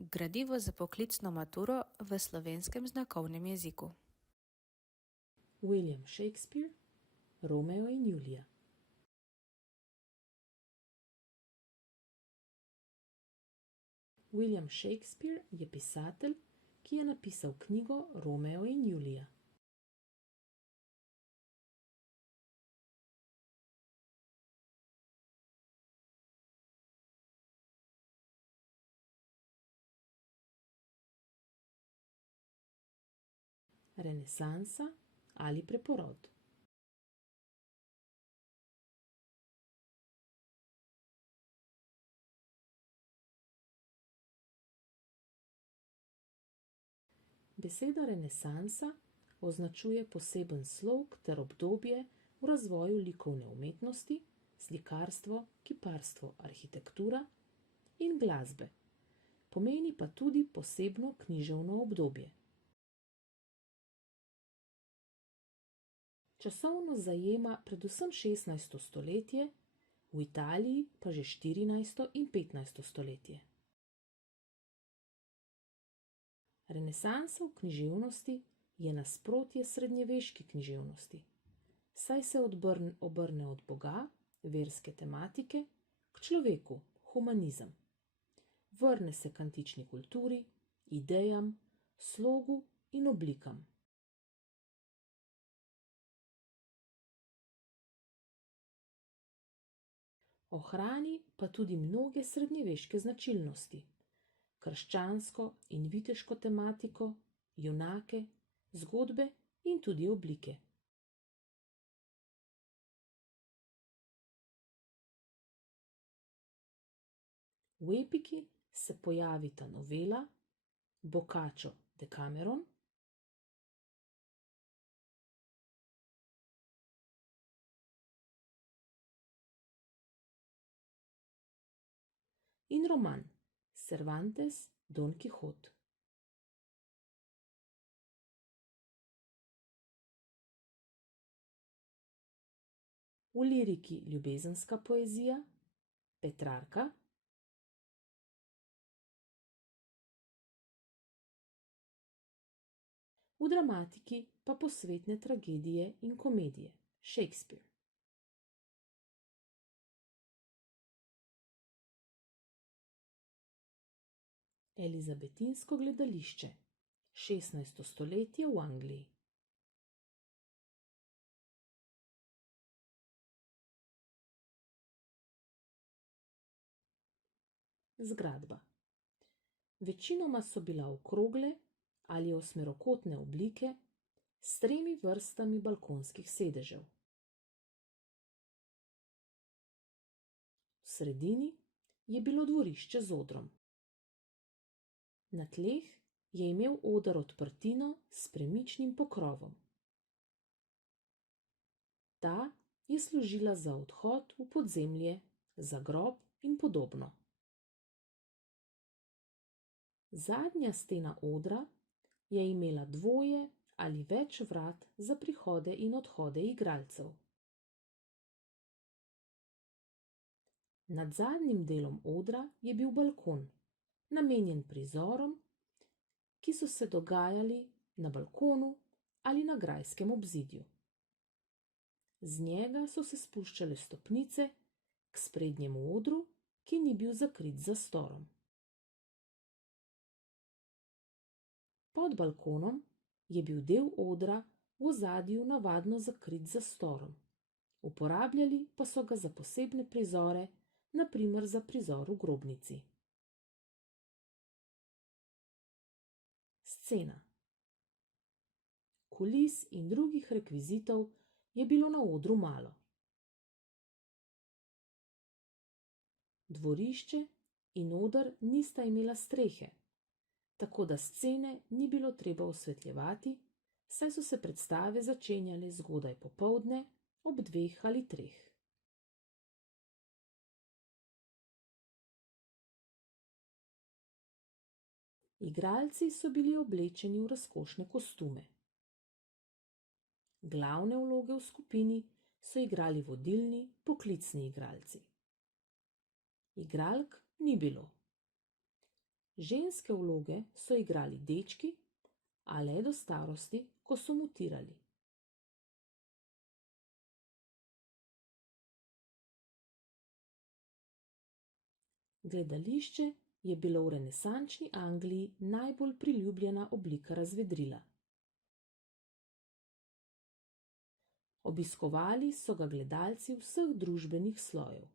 Gradivo za poklicno maturo v slovenskem znakovnem jeziku. William Shakespeare, Romeo in Julija. William Shakespeare je pisatelj, ki je napisal knjigo Romeo in Julija. Renesansa ali preporod. Beseda renesansa označuje poseben slog ter obdobje v razvoju likovne umetnosti, slikarstvo, kiparstvo, arhitektura in glasbe. Pomeni pa tudi posebno književno obdobje. Časovno zajema predvsem 16. stoletje, v Italiji pa že 14. in 15. stoletje. Renesansa v književnosti je nasprotje srednjeveški književnosti, saj se obrne od Boga, verske tematike, k človeku, humanizem. Vrne se k antični kulturi, idejam, slogu in oblikam. Ohrani pa tudi mnoge srednjeveške značilnosti, krščansko in viteško tematiko, junake, zgodbe in tudi oblike. V epiki se pojavita novela, Boccaccio Decameron, in roman Cervantes Don Quixote. V liriki ljubezenska poezija, Petrarka, v dramatiki pa posvetne tragedije in komedije, Shakespeare. Elizabetinsko gledališče, 16. stoletje v Angliji. Zgradba. Večinoma so bila okrogle ali osmerokotne oblike s 3 vrstami balkonskih sedežev. V sredini je bilo dvorišče z odrom. Na tleh je imel oder odprtino s premičnim pokrovom. Ta je služila za odhod v podzemlje, za grob in podobno. Zadnja stena odra je imela 2 ali več vrat za prihode in odhode igralcev. Nad zadnjim delom odra je bil balkon, namenjen prizorom, ki so se dogajali na balkonu ali na grajskem obzidju. Z njega so se spuščale stopnice k sprednjemu odru, ki ni bil zakrit z zastorom. Pod balkonom je bil del odra v ozadju navadno zakrit z zastorom. Uporabljali pa so ga za posebne prizore, na primer za prizor v grobnici. Scena. Kulis in drugih rekvizitov je bilo na odru malo. Dvorišče in oder nista imela strehe, tako da scene ni bilo treba osvetljevati, saj so se predstave začenjale zgodaj popoldne ob 2 ali 3. Igralci so bili oblečeni v razkošne kostume. Glavne vloge v skupini so igrali vodilni, poklicni igralci. Igralk ni bilo. Ženske vloge so igrali dečki, a le do starosti, ko so mutirali. Gledališče je bilo v renesančni Angliji najbolj priljubljena oblika razvedrila. Obiskovali so ga gledalci vseh družbenih slojev.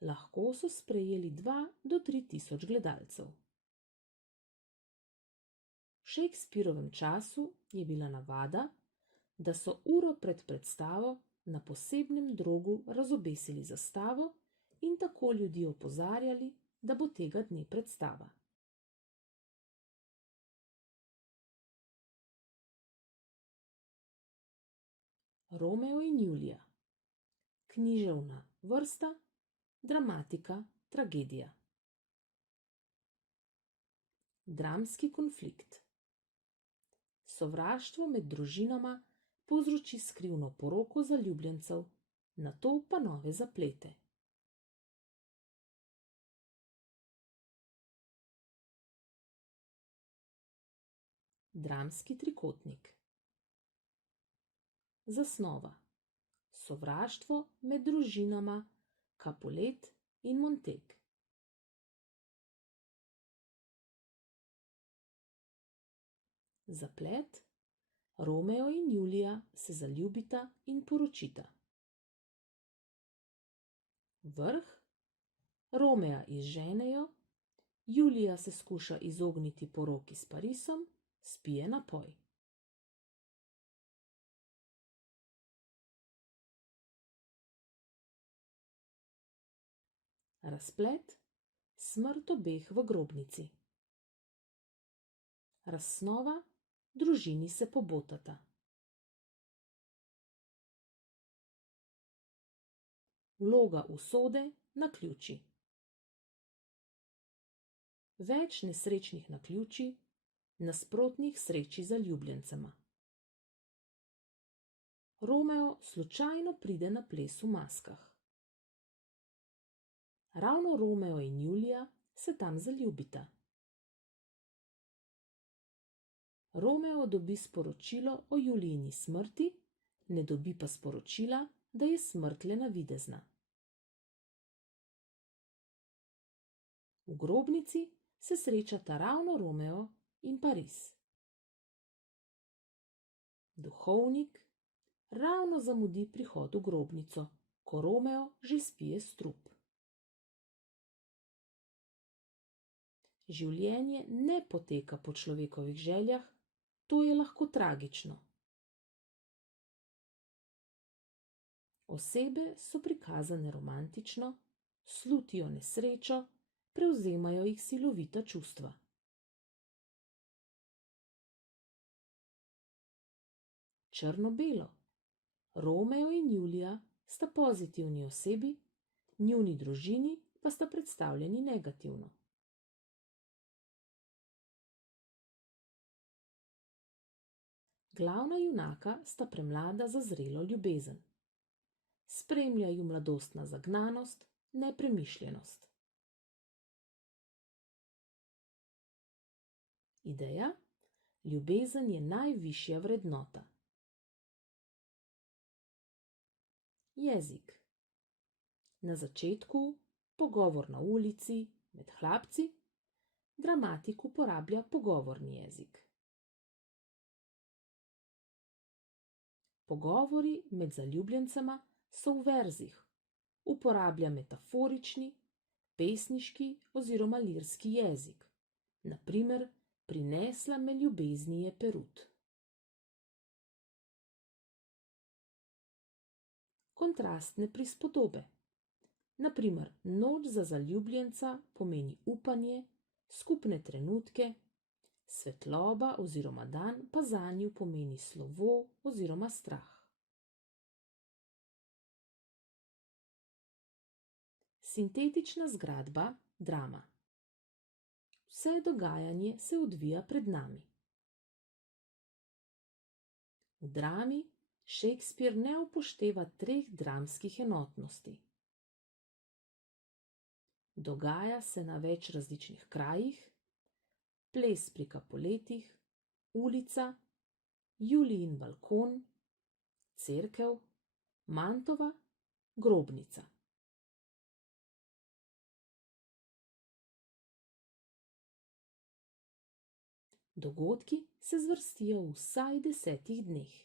Lahko so sprejeli 2 do 3 tisoč gledalcev. V Shakespearovem času je bila navada, da so uro pred predstavo na posebnem drogu razobesili zastavo in tako ljudi opozarjali, da bo tega dne predstava. Romeo in Julija. Književna vrsta, dramatika, tragedija. Dramski konflikt. Sovraštvo med družinama povzroči skrivno poroko zaljubljencev, nato pa nove zaplete. Dramski trikotnik. Zasnova. Sovraštvo med družinama Capulet in Montague. Zaplet. Romeo in Julija se zaljubita in poročita. Vrh. Romea izženejo, Julija se skuša izogniti poroki s Parisom, spije napoj. Razplet. Smrt obeh v grobnici. Razsnova. Družini se pobotata. Vloga usode naključij. Več nesrečnih naključij, nasprotnih sreči zaljubljencema. Romeo slučajno pride na ples v maskah. Ravno Romeo in Julija se tam zaljubita. Romeo dobi sporočilo o Julijini smrti, ne dobi pa sporočila, da je smrt le navidezna. V grobnici se srečata ravno Romeo in Paris. Duhovnik ravno zamudi prihod v grobnico, ko Romeo že spije strup. Življenje ne poteka po človekovih željah, to je lahko tragično. Osebe so prikazane romantično, slutijo nesrečo, prevzemajo jih silovita čustva. Črno-belo. Romeo in Julija sta pozitivni osebi, njuni družini pa sta predstavljeni negativno. Glavna junaka sta premlada za zrelo ljubezen. Spremlja ju mladostna zagnanost, nepremišljenost. Ideja: ljubezen je najvišja vrednota. Jezik. Na začetku pogovor na ulici, med hlapci, dramatik uporablja pogovorni jezik. Pogovori med zaljubljencema so v verzih, uporablja metaforični, pesniški oziroma lirski jezik, na primer, prinesla me ljubezni je perut. Kontrastne prispodobe. Na primer, noč za zaljubljenca pomeni upanje, skupne trenutke, svetloba oziroma dan pa zanju pomeni slovo oziroma strah. Sintetična zgradba, drama. Vse dogajanje se odvija pred nami. V drami Shakespeare ne upošteva 3 dramskih enotnosti. Dogaja se na več različnih krajih: ples pri Capuletih, ulica, Julijin balkon, cerkev, Mantova, grobnica. Dogodki se zvrstijo v vsaj 10 dneh.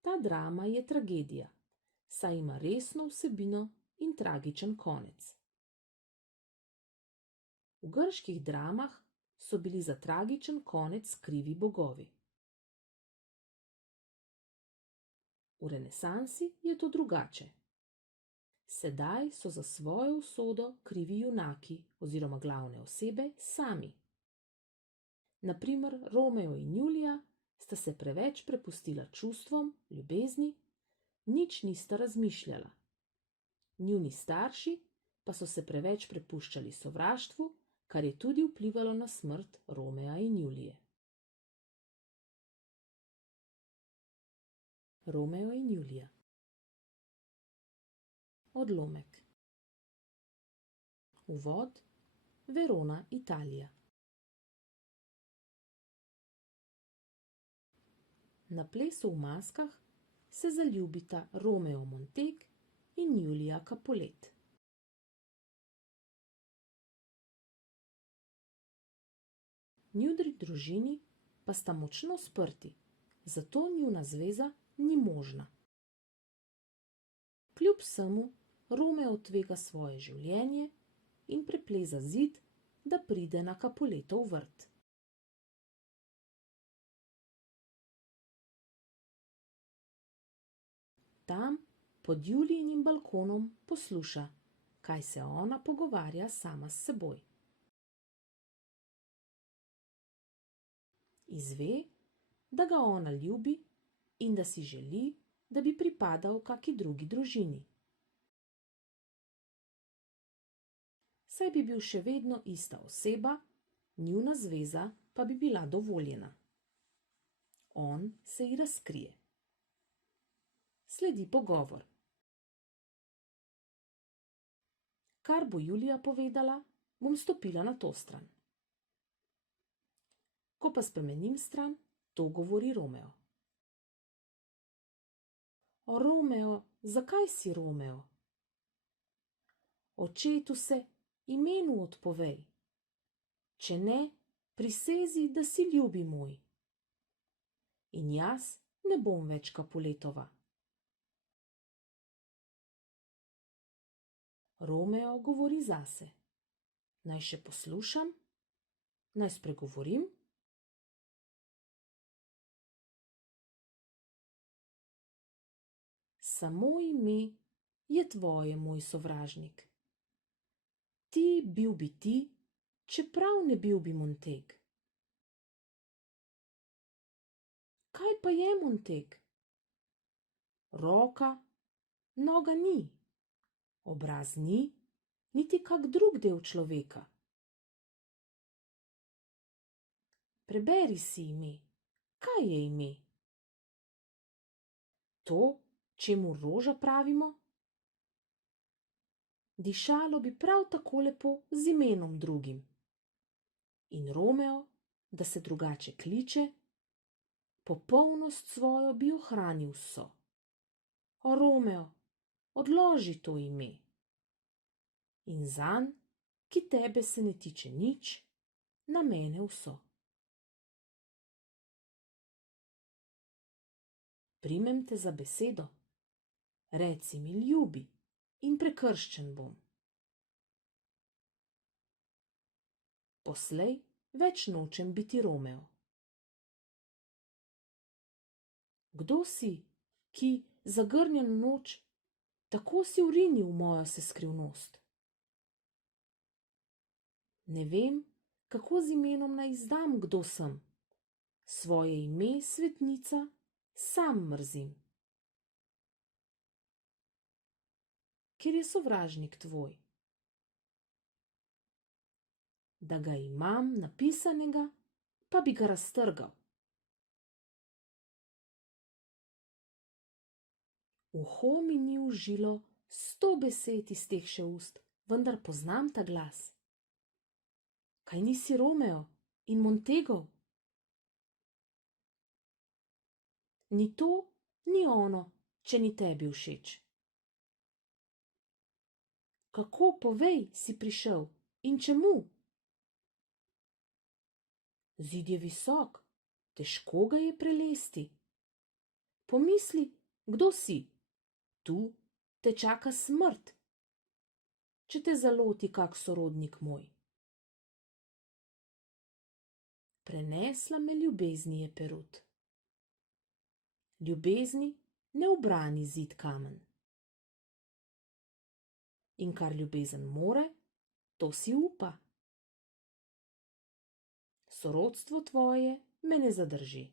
Ta drama je tragedija, saj ima resno vsebino in tragičen konec. V grških dramah so bili za tragičen konec krivi bogovi. V renesansi je to drugače. Sedaj so za svojo usodo krivi junaki oziroma glavne osebe sami. Na primer, Romeo in Julija sta se preveč prepustila čustvom, ljubezni, nič nista razmišljala. Njuni starši pa so se preveč prepuščali sovraštvu, kar je tudi vplivalo na smrt Romea in Julije. Romeo in Julija. Odlomek. Uvod. Verona, Italija. Na plesu v maskah se zaljubita Romeo Monteg in Julija Capulet. Njuni družini pa sta močno sprti, zato njuna zveza ni možna. Kljub vsemu Romeo tvega svoje življenje in prepleza zid, da pride na Capuletov vrt. Tam pod Julijinim balkonom posluša, kaj se ona pogovarja sama s seboj. Izve, da ga ona ljubi in da si želi, da bi pripadal kaki drugi družini. Saj bi bil še vedno ista oseba, njuna zveza pa bi bila dovoljena. On se ji razkrije. Sledi pogovor. Kar bo Julija povedala, bom stopila na to stran. Ko pa spremenim stran, to govori Romeo. O, Romeo, zakaj si Romeo? Očetu se, imenu odpovej. Če ne, prisezi, da si ljubi moj. In jaz ne bom več Capuletova. Romeo govori zase. Naj še poslušam? Naj spregovorim? Samo ime je tvoje, moj sovražnik. Ti bil bi ti, čeprav ne bil bi Monteg. Kaj pa je Monteg? Roka, noga ni, obraz ni, niti kak drug del človeka. Preberi si ime. Kaj je ime? To, čemu roža pravimo? Dišalo bi prav tako lepo z imenom drugim. In Romeo, da se drugače kliče, popolnost svojo bi ohranil vso. O, Romeo, odloži to ime. In zanj, ki tebe se ne tiče nič, na mene vso. Primem te za besedo, reci mi ljubi in prekrščen bom. Poslej več nočem biti Romeo. Kdo si, ki zagrnjeno noč tako si vrinil v mojo seskrivnost? Ne vem, kako z imenom naj izdam, kdo sem. Svoje ime, svetnica, sam mrzim. Ker je sovražnik tvoj. Da ga imam napisanega, pa bi ga raztrgal. Uho mi ni v žilo 100 besed iz teh še ust, vendar poznam ta glas. Kaj nisi Romeo in Montego? Ni to, ni ono, če ni tebi všeč. Kako, povej, si prišel in čemu? Zid je visok, težko ga je prelesti. Pomisli, kdo si? Tu te čaka smrt, če te zaloti kak sorodnik moj. Prenesla me ljubezni je Perut. Ljubezni ne ubrani zid kamen. In kar ljubezen more, to si upa. Sorodstvo tvoje me ne zadrži.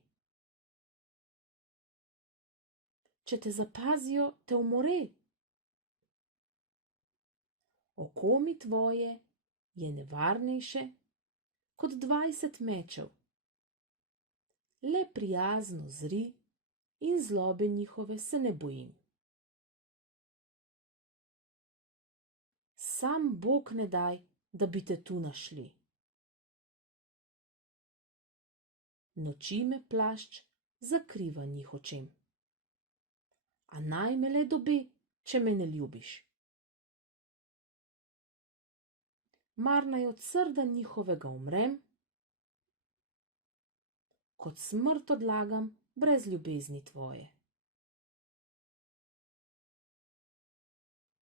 Če te zapazijo, te umore. Oko mi tvoje je nevarnejše kot 20 mečev. Le prijazno zri in zlobe njihove se ne bojim. Sam Bog ne daj, da bi te tu našli. Noči me plašč zakriva njih očem. A naj me le dobe, če me ne ljubiš. Mar naj od srda njihovega umrem, kot smrt odlagam brez ljubezni tvoje.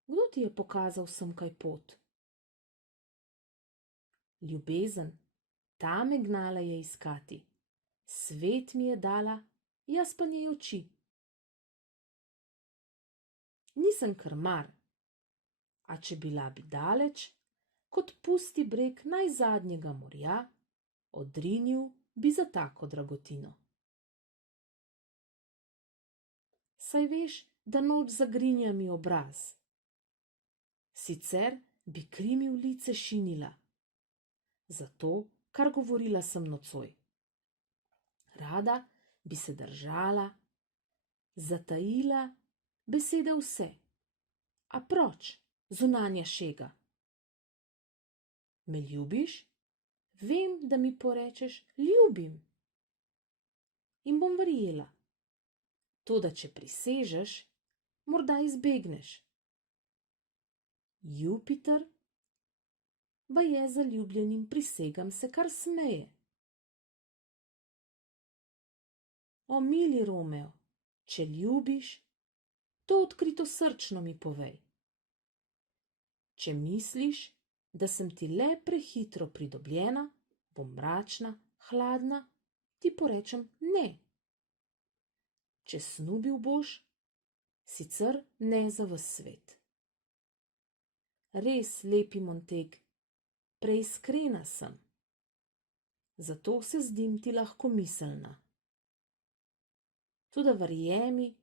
Kdo ti je pokazal semkaj pot? Ljubezen, ta me gnala je iskati. Svet mi je dala, jaz pa njej oči. Nisem krmar, a če bila bi daleč, kot pusti breg najzadnjega morja, odrinil bi za tako dragotino. Saj veš, da noč zagrinja mi obraz. Sicer bi kri mi v lice šinila, zato, kar govorila sem nocoj. Rada bi se držala, zatajila besede vse, a proč, zunanja šega. Me ljubiš? Vem, da mi porečeš, ljubim. In bom verjela. Toda, če prisežeš, morda izbegneš. Jupiter baje zaljubljenim prisegam se kar smeje. O, mili Romeo, če ljubiš, to odkrito srčno mi povej. Če misliš, da sem ti le prehitro pridobljena, bom mračna, hladna, ti porečem ne. Če snubil boš, sicer ne za ves svet. Res, lepi Monteg, preiskrena sem, zato se zdim ti lahkomiselna. Toda verjemi,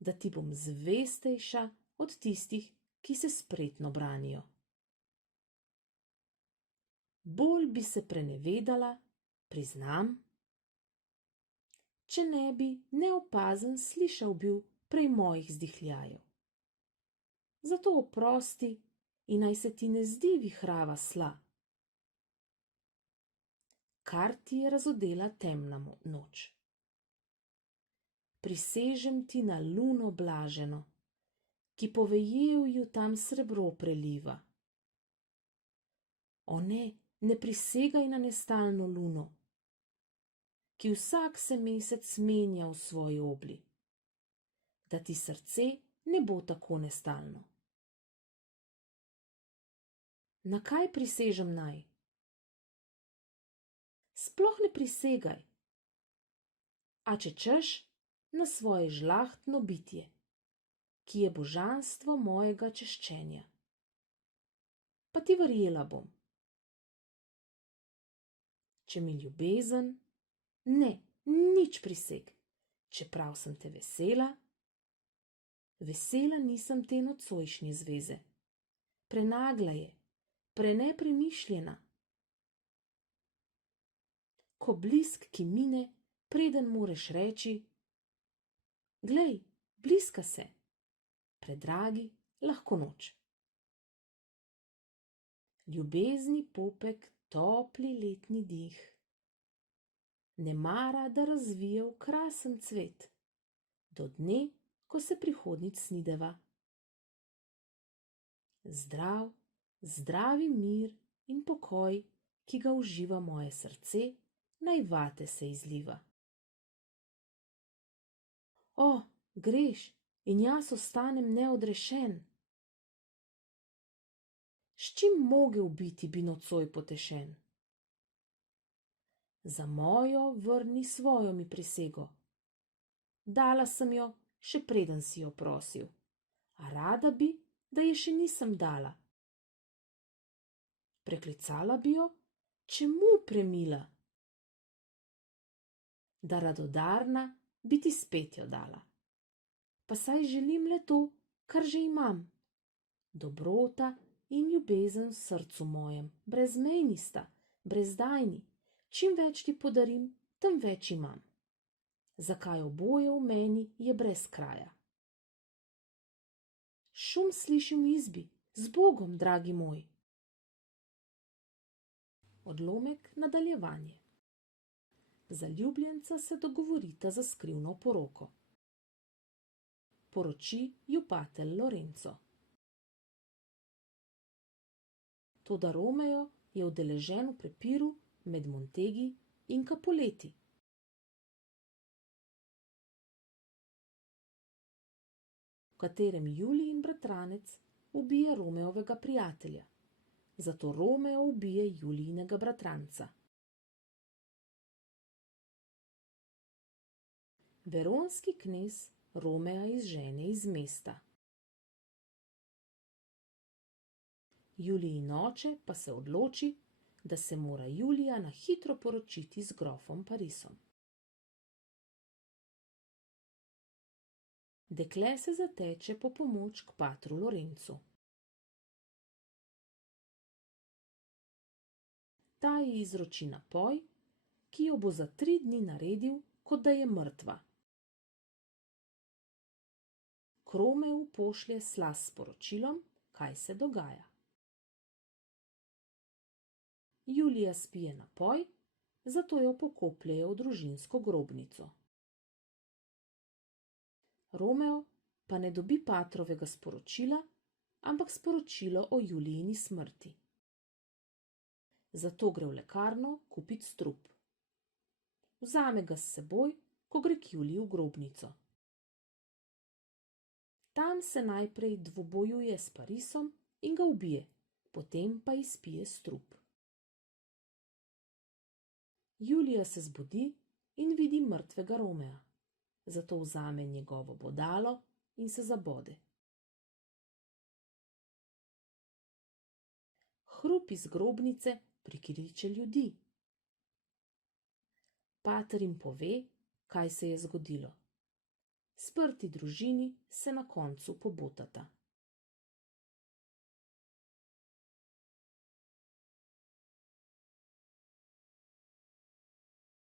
da ti bom zvestejša od tistih, ki se spretno branijo. Bolj bi se prenevedala, priznam, če ne bi neopazen slišal bil prej mojih vzdihljajev. Zato oprosti in naj se ti ne zdi vihrava sla, kar ti je razodela temna noč. Prisežem ti na luno blaženo, ki po vejevju tam srebro preliva. O ne, ne prisegaj na nestalno luno, ki vsak se mesec menja v svoji obli, da ti srce ne bo tako nestalno. Na kaj prisežem naj? Sploh ne prisegaj, a če češ, na svoje žlahtno bitje, ki je božanstvo mojega češčenja. Pa ti verjela bom. Če mi ljubezen, ne, nič priseg, čeprav sem te vesela, vesela nisem te nocojšnje zveze. Prenagla je, prenepremišljena. Ko blisk, ki mine, preden moreš reči, glej, bliska se, predragi, lahko noč. Ljubezni popek topli letni dih, ne mara, da razvije v krasen cvet, do dne, ko se prihodnjič snideva. Zdrav, zdravi mir in pokoj, ki ga uživa moje srce, naj vate se izliva. O, greš in jaz ostanem neodrešen. S čim mogel biti bi nocoj potešen? Za mojo vrni svojo mi prisego. Dala sem jo, še preden si jo prosil, a rada bi, da je še nisem dala. Preklicala bi jo, čemu premila? Da radodarna bi ti spet jo dala. Pa saj želim le to, kar že imam. Dobrota in ljubezen v srcu mojem, brezmejni sta, brezdajni. Čim več ti podarim, tem več imam. Zakaj oboje v meni je brez kraja? Šum slišim v izbi, z Bogom, dragi moj. Odlomek nadaljevanje. Zaljubljenca se dogovorita za skrivno poroko. Poroči ju pater Lorenzo. Toda Romeo je udeležen v prepiru med Montegi in Capuleti. V katerem Julijin bratranec ubije Romeovega prijatelja. Zato Romeo ubije Julijinega bratranca. Veronski knez Romea izžene iz mesta. Julijin oče pa se odloči, da se mora Julija na hitro poročiti z grofom Parisom. Dekle se zateče po pomoč k patru Lorencu. Ta ji izroči napoj, ki jo bo za 3 dni naredil, kot da je mrtva. K Romeu pošlje slas s sporočilom, kaj se dogaja. Julija spije napoj, zato jo pokopljejo v družinsko grobnico. Romeo pa ne dobi patrovega sporočila, ampak sporočilo o Julijini smrti. Zato gre v lekarno kupit strup. Vzame ga s seboj, ko gre k Juliji v grobnico. Tam se najprej dvobojuje s Parisom in ga ubije, potem pa izpije strup. Julija se zbudi in vidi mrtvega Romea, zato vzame njegovo bodalo in se zabode. Hrup iz grobnice prikriče ljudi. Pater jim pove, kaj se je zgodilo. Sprti družini se na koncu pobotata.